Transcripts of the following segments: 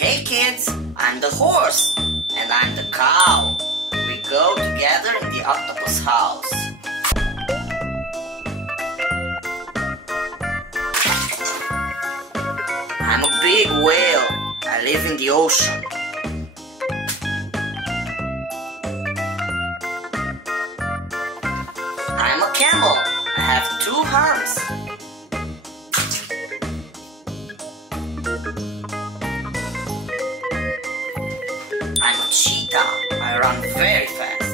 Hey kids, I'm the horse. And I'm the cow. We go together in the octopus house. I'm a big whale. I live in the ocean. I'm a camel. I have 2 arms. I'm a cheetah. I run very fast.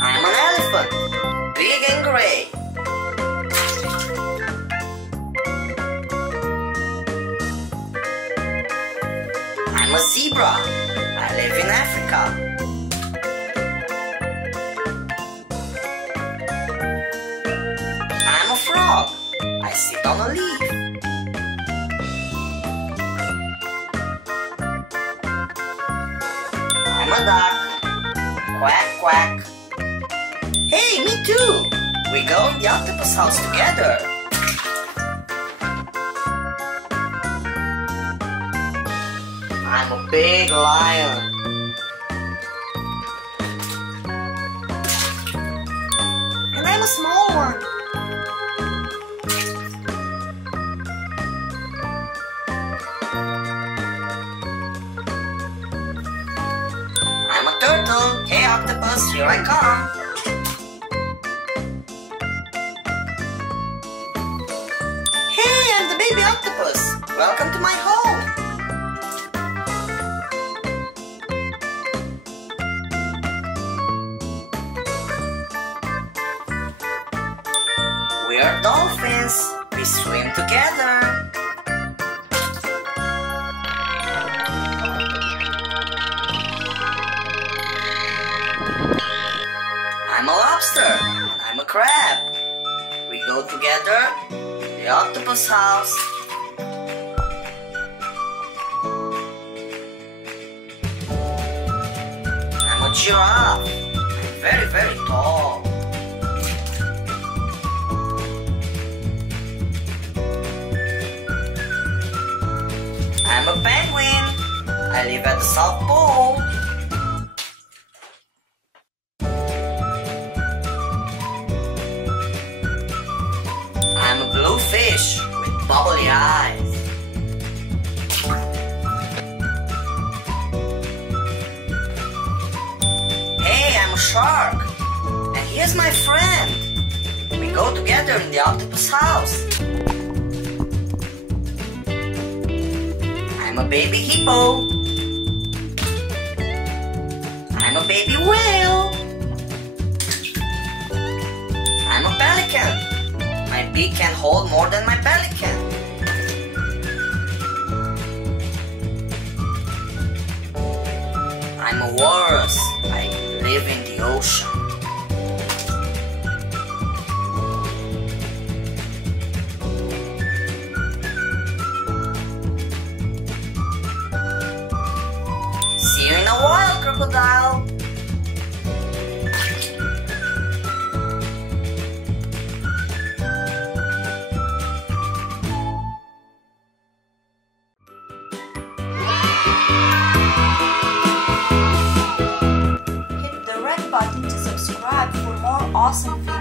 I'm an elephant, big and gray. I'm a zebra. I live in Africa. I'm a frog. I sit on a leaf. I'm a duck. Quack, quack. Hey, me too! We go in the octopus house together. I'm a big lion. And I'm a small one. I'm a turtle. Hey octopus, here I come. Hey, I'm the baby octopus. Welcome to my home. We are dolphins. We swim together. I'm a lobster. And I'm a crab. We go together in the octopus house. I'm a giraffe. I'm very, very tall. I'm a penguin. I live at the South Pole. I'm a blue fish with bubbly eyes. Hey, I'm a shark. And here's my friend. We go together in the octopus house. I'm a baby hippo. I'm a baby whale. I'm a pelican. My beak can hold more than my belly can. I'm a walrus. I live in the ocean. See you in a while, crocodile. Hit the red button to subscribe for more awesome videos.